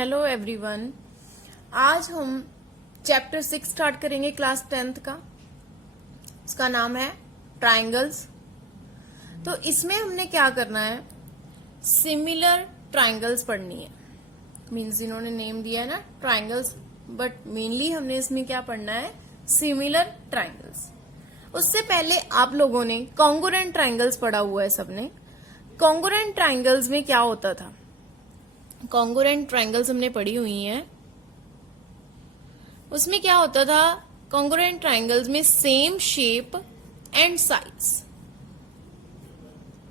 Hello everyone. आज हम chapter 6 start करेंगे क्लास 10th का। उसका नाम है ट्राइंगल्स। तो इसमें हमने क्या करना है, सिमिलर ट्राइंगल्स पढ़नी है। मीन्स इन्होंने नेम दिया है ना ट्राइंगल्स, बट मेनली हमने इसमें क्या पढ़ना है, सिमिलर ट्राइंगल्स। उससे पहले आप लोगों ने कॉन्ग्रुएंट ट्राइंगल्स पढ़ा हुआ है सबने। कॉन्ग्रुएंट ट्राइंगल्स में क्या होता था, कॉन्ग्रुएंट ट्राइंगल्स हमने पढ़ी हुई हैं। उसमें क्या होता था, कॉन्ग्रुएंट ट्राइंगल्स में same shape and size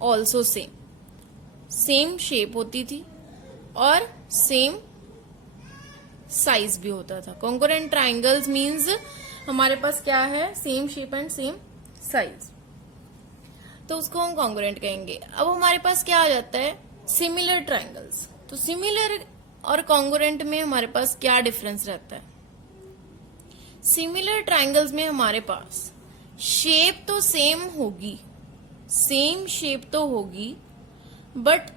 also same shape होती थी और सेम साइज भी होता था। कॉन्ग्रुएंट ट्राइंगल्स मीन्स हमारे पास क्या है, same shape and same size, तो उसको हम कॉन्ग्रुएंट कहेंगे। अब हमारे पास क्या आ जाता है, सिमिलर ट्राइंगल्स। तो सिमिलर और कॉन्ग्रुएंट में हमारे पास क्या डिफरेंस रहता है। सिमिलर ट्राइंगल्स में हमारे पास शेप तो सेम होगी, सेम शेप तो होगी, but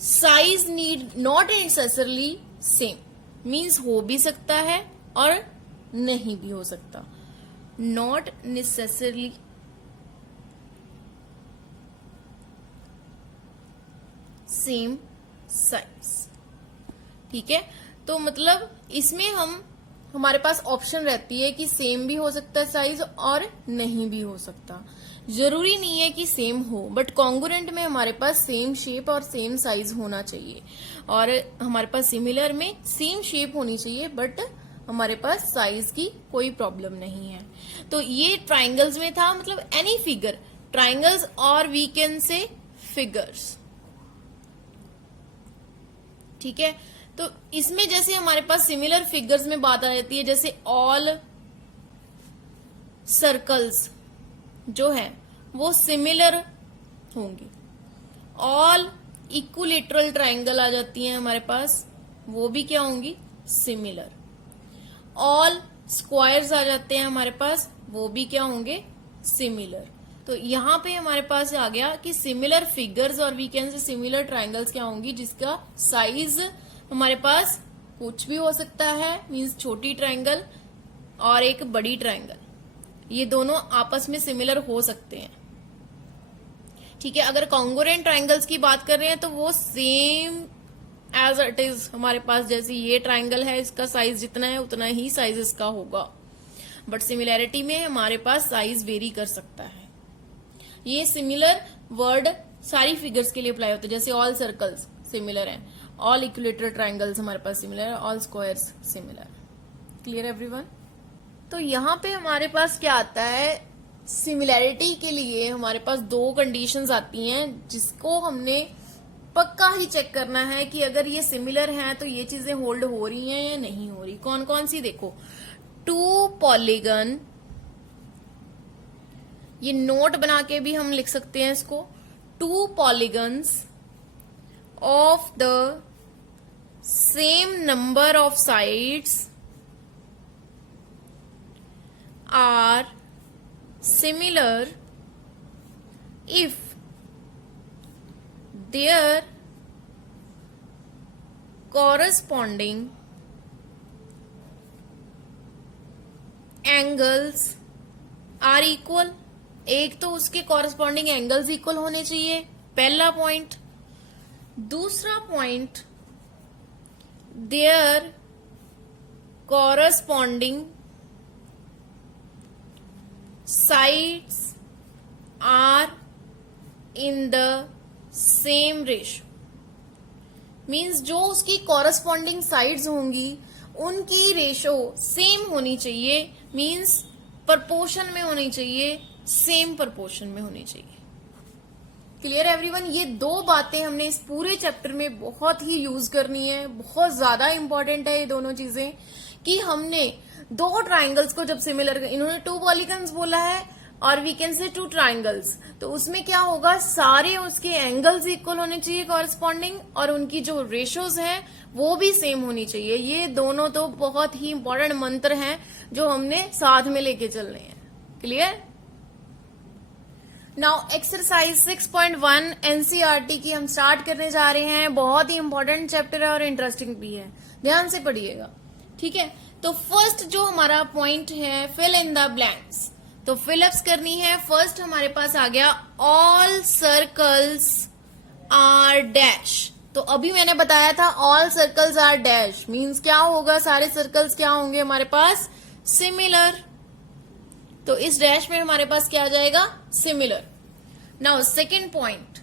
size need not necessarily same. Means हो भी सकता है और नहीं भी हो सकता। नॉट नेसेसरली सेम साइज, ठीक है। तो मतलब इसमें हमारे पास ऑप्शन रहती है कि सेम भी हो सकता है साइज और नहीं भी हो सकता। जरूरी नहीं है कि सेम हो, बट कॉन्ग्रुएंट में हमारे पास सेम शेप और सेम साइज होना चाहिए, और हमारे पास सिमिलर में सेम शेप होनी चाहिए बट हमारे पास साइज की कोई प्रॉब्लम नहीं है। तो ये ट्राइंगल्स में था, मतलब एनी फिगर, ट्राइंगल्स और वी कैन से फिगर्स, ठीक है। तो इसमें जैसे हमारे पास सिमिलर फिगर्स में बात आ जाती है, जैसे ऑल सर्कल्स जो है वो सिमिलर होंगी। ऑल इक्विलेटरल ट्राइंगल आ जाती हैं हमारे पास, वो भी क्या होंगी, सिमिलर। ऑल स्क्वायर्स आ जाते हैं हमारे पास, वो भी क्या होंगे, सिमिलर। तो यहां पे हमारे पास आ गया कि सिमिलर फिगर्स और we can say similar triangles क्या होंगी, जिसका साइज हमारे पास कुछ भी हो सकता है। मींस छोटी ट्राइंगल और एक बड़ी ट्राइंगल, ये दोनों आपस में सिमिलर हो सकते हैं, ठीक है। अगर कॉन्ग्रुएंट ट्राइंगल्स की बात कर रहे हैं तो वो सेम एज इट इज हमारे पास, जैसे ये ट्राइंगल है इसका साइज जितना है उतना ही साइज इसका होगा, बट सिमिलैरिटी में हमारे पास साइज वेरी कर सकता है। ये सिमिलर वर्ड सारी फिगर्स के लिए अप्लाई होता है, जैसे ऑल सर्कल्स सिमिलर हैं, ऑल इक्विलेटरल ट्राइंगल्स हमारे पास सिमिलर है, all squares similar. Clear everyone. तो यहाँ पे हमारे पास क्या आता है, सिमिलैरिटी के लिए हमारे पास दो कंडीशंस आती हैं, जिसको हमने पक्का ही चेक करना है कि अगर ये सिमिलर हैं तो ये चीजें होल्ड हो रही हैं या नहीं हो रही। कौन कौन सी, देखो, टू पॉलीगन, ये नोट बना के भी हम लिख सकते हैं इसको, two polygons of the same number of sides are similar if their corresponding angles are equal। एक तो उसके कॉरस्पॉन्डिंग एंगल्स इक्वल होने चाहिए, पहला पॉइंट। दूसरा point, their corresponding sides are in the same ratio. Means जो उसकी कॉरस्पॉन्डिंग साइड्स होंगी उनकी रेशो सेम होनी चाहिए। मीन्स प्रपोर्शन में होनी चाहिए, सेम प्रपोर्शन में होनी चाहिए। Clear everyone. ये दो बातें हमने इस पूरे चैप्टर में बहुत ही यूज करनी है, बहुत ज्यादा इंपॉर्टेंट है ये दोनों चीजें, कि हमने दो ट्राइंगल्स को जब सिमिलर, इन्होंने टू पॉलीगन्स बोला है और we can say two triangles, तो उसमें क्या होगा, सारे उसके एंगल्स इक्वल होने चाहिए कॉरस्पॉन्डिंग, और उनकी जो रेशोज हैं वो भी सेम होनी चाहिए। ये दोनों तो बहुत ही इंपॉर्टेंट मंत्र हैं जो हमने साथ में लेके चलने हैं। क्लियर। नाउ एक्सरसाइज 6.1 एनसीईआरटी की हम स्टार्ट करने जा रहे हैं। बहुत ही इंपॉर्टेंट चैप्टर है और इंटरेस्टिंग भी है, ध्यान से पढ़िएगा, ठीक है। तो फर्स्ट जो हमारा पॉइंट है, फिल इन द ब्लैंक्स, तो फिलअप्स करनी है। फर्स्ट हमारे पास आ गया ऑल सर्कल्स आर डैश। तो अभी मैंने बताया था all circles are dash means क्या होगा, सारे सर्कल्स क्या होंगे हमारे पास, सिमिलर। तो इस डैश में हमारे पास क्या आ जाएगा, similar. Now second point,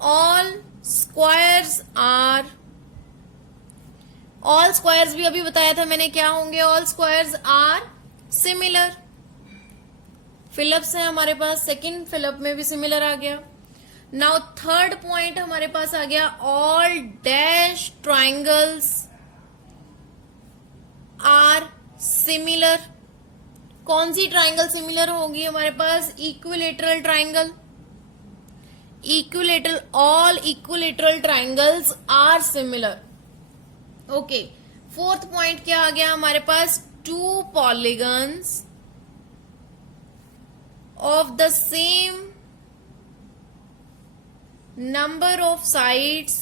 all squares are, all squares भी अभी बताया था मैंने क्या होंगे, all squares are similar. Fill ups है हमारे पास, सेकेंड फिलअप में भी सिमिलर आ गया। नाउ थर्ड पॉइंट हमारे पास आ गया, all dash triangles are similar. कौन सी ट्राइंगल सिमिलर होगी हमारे पास, equilateral triangle. Equilateral, all equilateral triangles are similar. Okay, fourth point क्या आ गया हमारे पास, two polygons of the same number of sides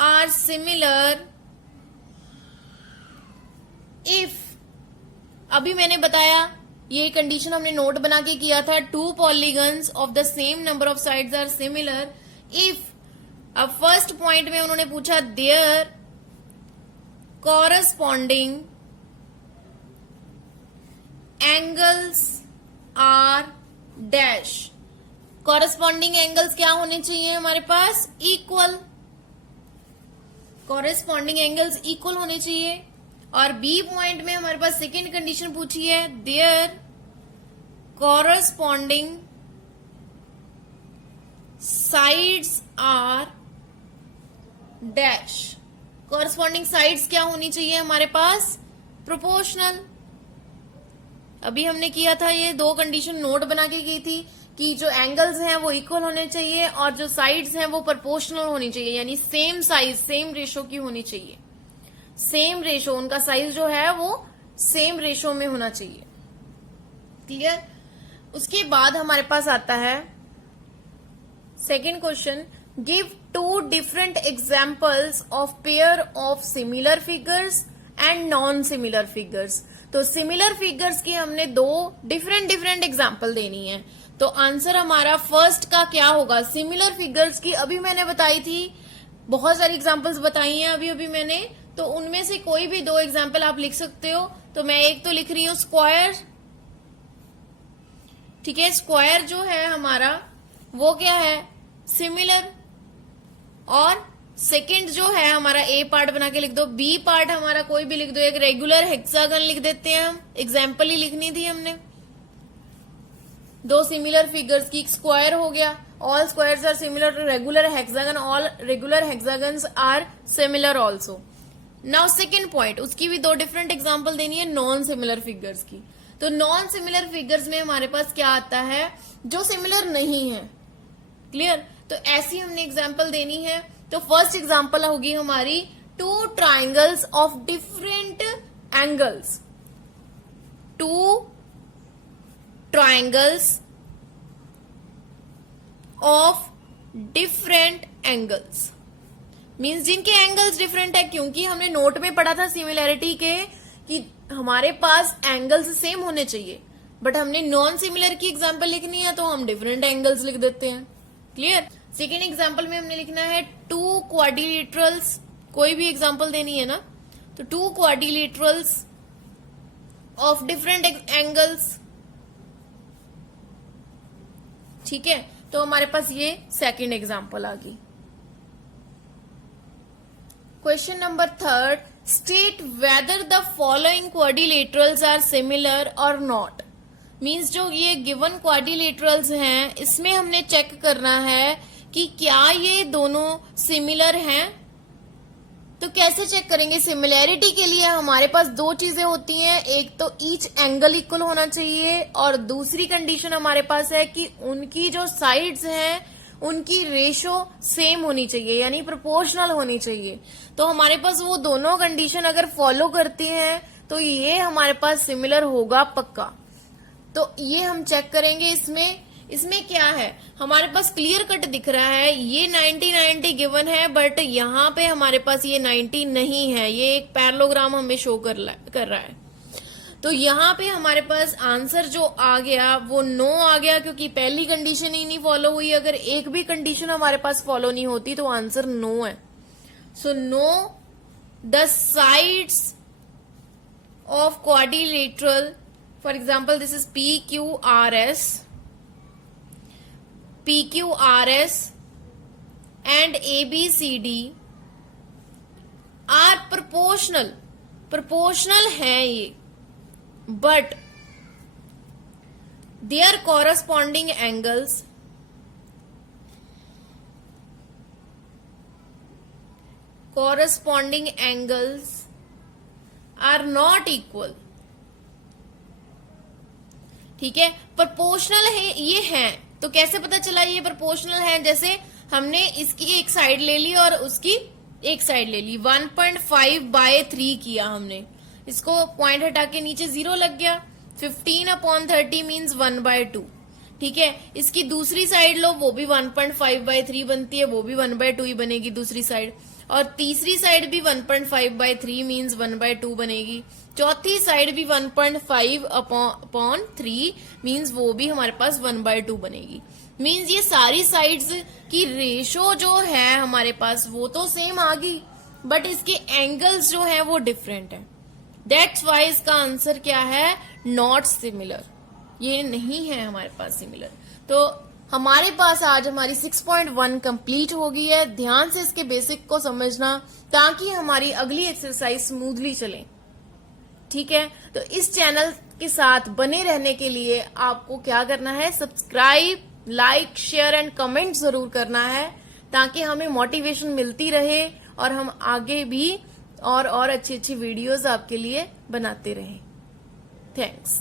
are similar if, अभी मैंने बताया ये कंडीशन हमने नोट बना के किया था, two polygons of the same number of sides are similar if. अब फर्स्ट पॉइंट में उन्होंने पूछा their corresponding angles are dash. Corresponding angles क्या होने चाहिए हमारे पास, इक्वल। कॉरस्पॉन्डिंग एंगल्स इक्वल होने चाहिए। और बी पॉइंट में हमारे पास सेकेंड कंडीशन पूछी है, their corresponding sides are dash. Corresponding sides क्या होनी चाहिए हमारे पास, प्रोपोर्शनल। अभी हमने किया था ये दो कंडीशन नोट बना के की थी कि जो एंगल्स हैं वो इक्वल होने चाहिए और जो साइड्स हैं वो प्रोपोर्शनल होनी चाहिए, यानी सेम साइज सेम रेशो की होनी चाहिए। सेम रेशो, उनका साइज जो है वो सेम रेशो में होना चाहिए, क्लियर। उसके बाद हमारे पास आता है second question, give two different examples of pair of similar figures and non similar figures. तो सिमिलर फिगर्स की हमने दो डिफरेंट एग्जाम्पल देनी है। तो आंसर हमारा फर्स्ट का क्या होगा, सिमिलर फिगर्स की अभी मैंने बताई थी, बहुत सारी एग्जाम्पल्स बताई हैं अभी मैंने, तो उनमें से कोई भी दो एग्जाम्पल आप लिख सकते हो। तो मैं एक तो लिख रही हूं स्क्वायर, ठीक है। स्क्वायर जो है हमारा वो क्या है, सिमिलर। और सेकंड जो है हमारा, ए पार्ट बना के लिख दो, बी पार्ट हमारा कोई भी लिख दो, एक रेगुलर हेक्सागन लिख देते हैं हम, एग्जाम्पल ही लिखनी थी हमने। दो सिमिलर फिगर्स की, स्क्वायर हो गया, all squares are similar, regular hexagon, all regular hexagons are similar also. Now second point, उसकी भी दो डिफरेंट एग्जाम्पल देनी है नॉन सिमिलर फिगर्स की। तो नॉन सिमिलर फिगर्स में हमारे पास क्या आता है, जो सिमिलर नहीं है, क्लियर। तो ऐसी हमने एग्जाम्पल देनी है। तो फर्स्ट एग्जाम्पल होगी हमारी, two triangles of different angles. Two triangles of different angles means जिनके एंगल्स डिफरेंट है, क्योंकि हमने नोट में पढ़ा था सिमिलैरिटी के कि हमारे पास एंगल्स सेम होने चाहिए, बट हमने नॉन सिमिलर की एग्जांपल लिखनी है तो हम डिफरेंट एंगल्स लिख देते हैं, क्लियर। सेकेंड एग्जांपल में हमने लिखना है टू क्वाड्रिलेटरल्स, कोई भी एग्जांपल देनी है ना, तो two quadrilaterals of different angles, ठीक है। तो हमारे पास ये सेकेंड एग्जांपल आ गई। Question number third, state whether the following quadrilaterals are similar और नॉट। मीन्स जो ये गिवन क्वाड्रिलेटरल्स हैं इसमें हमने चेक करना है कि क्या ये दोनों सिमिलर हैं। तो कैसे चेक करेंगे, सिमिलैरिटी के लिए हमारे पास दो चीजें होती हैं, एक तो ईच एंगल इक्वल होना चाहिए और दूसरी कंडीशन हमारे पास है कि उनकी जो साइड्स हैं उनकी रेशो सेम होनी चाहिए, यानी प्रोपोर्शनल होनी चाहिए। तो हमारे पास वो दोनों कंडीशन अगर फॉलो करती हैं तो ये हमारे पास सिमिलर होगा पक्का। तो ये हम चेक करेंगे इसमें इसमें क्या है, हमारे पास क्लियर कट दिख रहा है, ये 90-90 गिवन है, बट यहाँ पे हमारे पास ये 90 नहीं है, ये एक पैरेललोग्राम हमें शो कर रहा है। तो यहाँ पे हमारे पास आंसर जो आ गया वो नो आ गया, क्योंकि पहली कंडीशन ही नहीं फॉलो हुई। अगर एक भी कंडीशन हमारे पास फॉलो नहीं होती तो आंसर नो है। So no, the sides of quadrilateral, for example this is PQRS and ABCD are proportional है ये, but their corresponding angles are not equal। ठीक है, प्रोपोर्शनल है ये है, तो कैसे पता चला ये प्रोपोर्शनल है? जैसे हमने इसकी एक साइड ले ली और उसकी एक साइड ले ली, 1.5/3 किया हमने, इसको पॉइंट हटा के नीचे 0 लग गया, 15/30 मीन्स 1/2। ठीक है, इसकी दूसरी साइड लो, वो भी 1.5/3 बनती है, वो भी 1/2 ही बनेगी दूसरी साइड, और तीसरी साइड भी 1.5/3 मीन्स 1/2 बनेगी, चौथी साइड भी 1.5/3 मीन्स वो भी हमारे पास 1/2 बनेगी। मीन्स ये सारी साइड्स की रेशो जो है हमारे पास वो तो सेम आ गई, बट इसके एंगल्स जो है वो डिफरेंट है। दैट्स वाई इसका आंसर क्या है? नॉट सिमिलर, ये नहीं है हमारे पास सिमिलर। तो हमारे पास आज हमारी 6.1 कंप्लीट हो गई है। ध्यान से इसके बेसिक को समझना ताकि हमारी अगली एक्सरसाइज स्मूथली चले। ठीक है, तो इस चैनल के साथ बने रहने के लिए आपको क्या करना है? Subscribe, like, share and comment जरूर करना है, ताकि हमें मोटिवेशन मिलती रहे और हम आगे भी और अच्छी अच्छी वीडियोस आपके लिए बनाते रहें। थैंक्स।